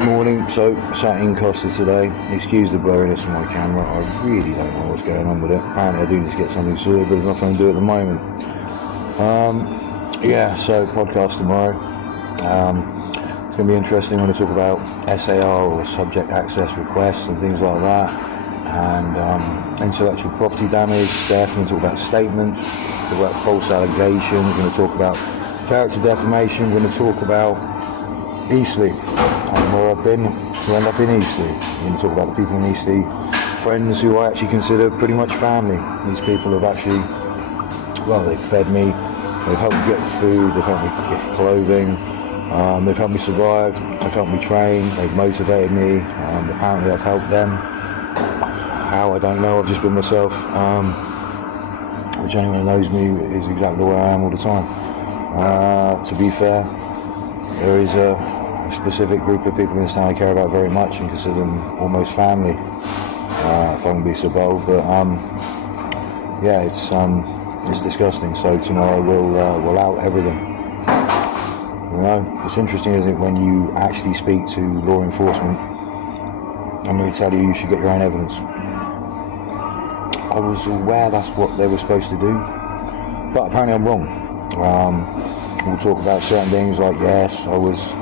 Morning. So, sat in Costa today. Excuse the blurriness of my camera. I really don't know what's going on with it. Apparently, I do need to get something sorted, but there's nothing to do at the moment. So podcast tomorrow. It's going to be interesting when I talk about SAR or subject access requests and things like that, and intellectual property damage. Definitely talk about statements, talk about false allegations. We're going to talk about character defamation. We're going to talk about Eastleigh and where I've been to end up in Eastleigh. We're going to talk about the people in Eastleigh, friends who I actually consider pretty much family. These people have actually, they've fed me, they've helped me get food, they've helped me get clothing, they've helped me survive, they've helped me train, they've motivated me, apparently I've helped them. How, I don't know, I've just been myself, which anyone who knows me is exactly the way I am all the time. To be fair, there is a specific group of people in this town I care about very much and consider them almost family, if I can be so bold, but it's disgusting. So tomorrow we'll out everything. You know, it's interesting, isn't it, when you actually speak to law enforcement, I'm going to tell you should get your own evidence. I was aware that's what they were supposed to do, but apparently I'm wrong. We'll talk about certain things like, yes, I was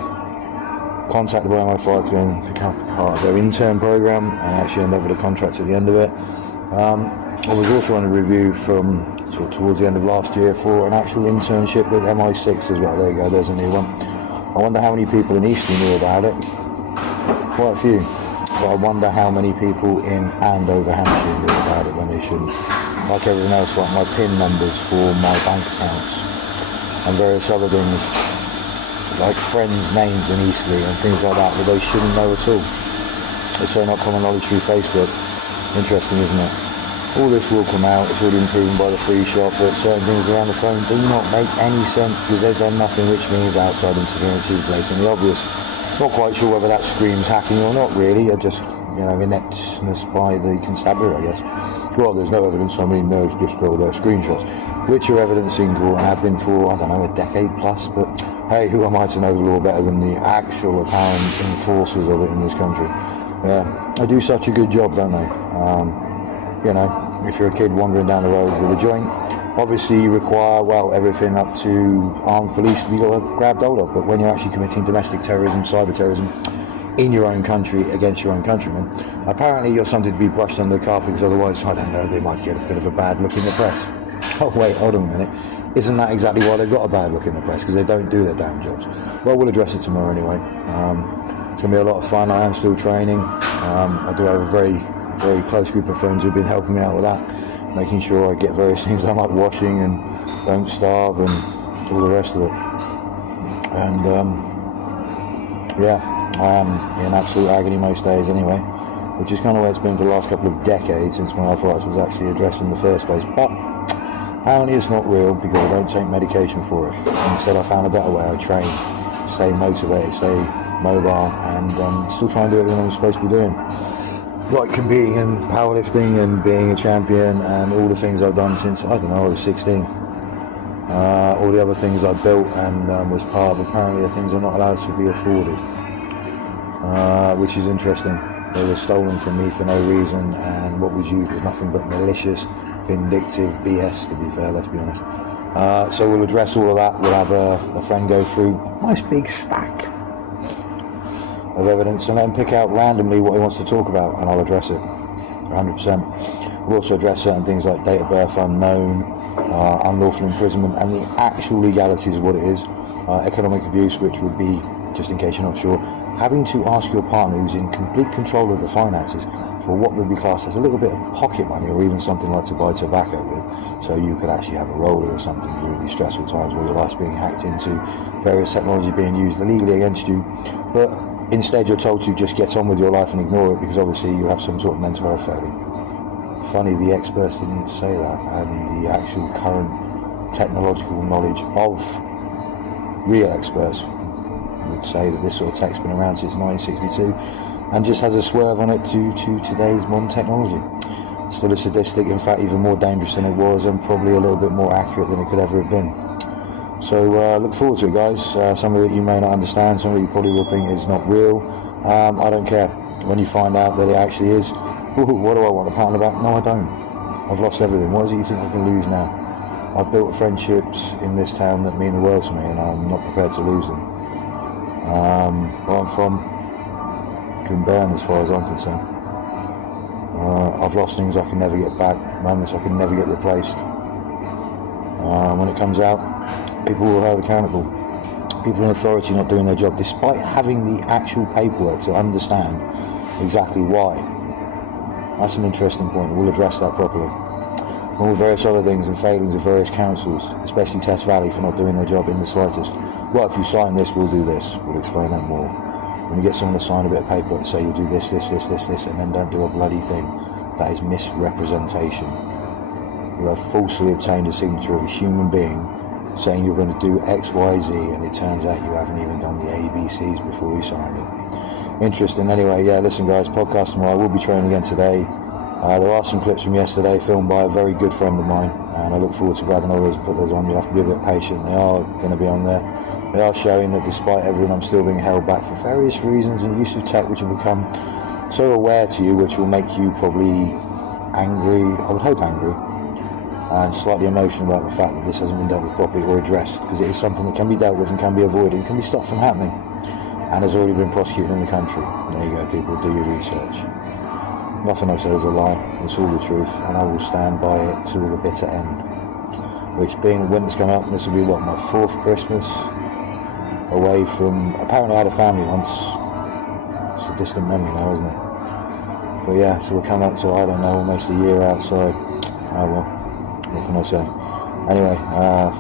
contacted by MI6 to become part of their intern program and actually end up with a contract at the end of it. I was also on a review from towards the end of last year for an actual internship with MI6 as well. There you go, there's a new one. I wonder how many people in Eastleigh knew about it. Quite a few. But I wonder how many people in Andover, Hampshire knew about it when they shouldn't. Like everything else, like my PIN numbers for my bank accounts and various other things, like friends' names in Eastleigh and things like that they shouldn't know at all. It's so not common knowledge through Facebook. Interesting, isn't it? All this will come out. It's already been proven by the free shop that certain things around the phone do not make any sense because they've done nothing, which means outside interference is blatantly obvious. Not quite sure whether that screams hacking or not really, or just, ineptness by the constabulary, I guess. Well, there's no evidence, there's just all their screenshots, which are evidence in court and have been for, a decade plus, but hey, who am I to know the law better than the actual apparent enforcers of it in this country? Yeah, they do such a good job, don't they? If you're a kid wandering down the road with a joint, obviously you require, everything up to armed police to be grabbed hold of, but when you're actually committing domestic terrorism, cyber terrorism, in your own country against your own countrymen, apparently you're something to be brushed under the carpet because otherwise, they might get a bit of a bad look in the press. Oh wait, hold on a minute. Isn't that exactly why they've got a bad look in the press? Because they don't do their damn jobs. Well, we'll address it tomorrow anyway. It's going to be a lot of fun. I am still training. I do have a very, very close group of friends who've been helping me out with that, making sure I get various things done like washing and don't starve and all the rest of it. And I am in absolute agony most days anyway, which is kind of where it's been for the last couple of decades since my arthritis was actually addressed in the first place. But apparently it's not real because I don't take medication for it. Instead I found a better way. I train, stay motivated, stay mobile, and still try and do everything I'm supposed to be doing. Like competing in powerlifting and being a champion and all the things I've done since, I was 16. All the other things I built and was part of apparently are things I'm not allowed to be afforded. Which is interesting. They were stolen from me for no reason, and what was used was nothing but malicious, vindictive BS, to be fair, let's be honest. So we'll address all of that. We'll have a friend go through a nice big stack of evidence and let him pick out randomly what he wants to talk about, and I'll address it 100%. We'll also address certain things like date of birth unknown, unlawful imprisonment, and the actual legalities of what it is. Economic abuse, which would be, just in case you're not sure, having to ask your partner who's in complete control of the finances for what would be classed as a little bit of pocket money or even something like to buy tobacco with, so you could actually have a roller or something during these stressful times where your life's being hacked into, various technology being used illegally against you, but instead you're told to just get on with your life and ignore it because obviously you have some sort of mental health failing. Funny, the experts didn't say that, and the actual current technological knowledge of real experts would say that this sort of tech's been around since 1962 and just has a swerve on it to today's modern technology. Still a sadistic, in fact even more dangerous than it was, and probably a little bit more accurate than it could ever have been. So look forward to it, guys. Some of it you may not understand, some of it you probably will think is not real. I don't care. When you find out that it actually is, what do I want, a pat on the back? No, I don't. I've lost everything. What is it you think I can lose now? I've built friendships in this town that mean the world to me, and I'm not prepared to lose them. Where I'm from can burn as far as I'm concerned. I've lost things I can never get back, moments I can never get replaced. When it comes out, people will be held accountable. People in authority not doing their job, despite having the actual paperwork to understand exactly why. That's an interesting point. We'll address that properly. All various other things and failings of various councils, especially Test Valley, for not doing their job in the slightest. Well, if you sign this, we'll do this. We'll explain that more. When you get someone to sign a bit of paper to say you'll do this, and then don't do a bloody thing, that is misrepresentation. You have falsely obtained a signature of a human being saying you're going to do X, Y, Z, and it turns out you haven't even done the ABCs before you signed it. Interesting. Anyway, yeah, listen, guys, podcast tomorrow. I will be training again today. There are some clips from yesterday filmed by a very good friend of mine, and I look forward to grabbing all those and put those on. You'll have to be a bit patient. They are going to be on there. They are showing that despite everything, I'm still being held back for various reasons and use of tech which will become so aware to you, which will make you probably angry, I would hope angry, and slightly emotional about the fact that this hasn't been dealt with properly or addressed, because it is something that can be dealt with and can be avoided and can be stopped from happening, and has already been prosecuted in the country. There you go, people, do your research. Nothing I've said is a lie, it's all the truth, and I will stand by it till the bitter end. Which, being the winter's come up, this will be what, my 4th Christmas away from, apparently I had a family once. It's a distant memory now, isn't it? But yeah, so we're coming up to, I don't know, almost a year outside. Oh well, what can I say? Anyway,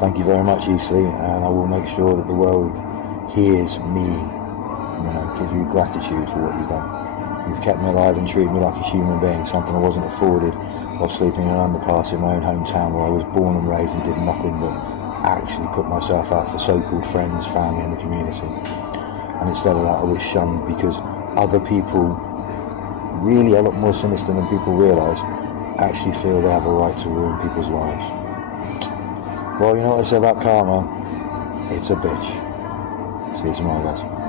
thank you very much, Eastleigh, and I will make sure that the world hears me, give you gratitude for what you've done. You've kept me alive and treated me like a human being, something I wasn't afforded while sleeping in an underpass in my own hometown where I was born and raised and did nothing but actually put myself out for so-called friends, family and the community. And instead of that, I was shunned because other people, really a lot more sinister than people realise, actually feel they have a right to ruin people's lives. Well, you know what I say about karma? It's a bitch. See you tomorrow, guys.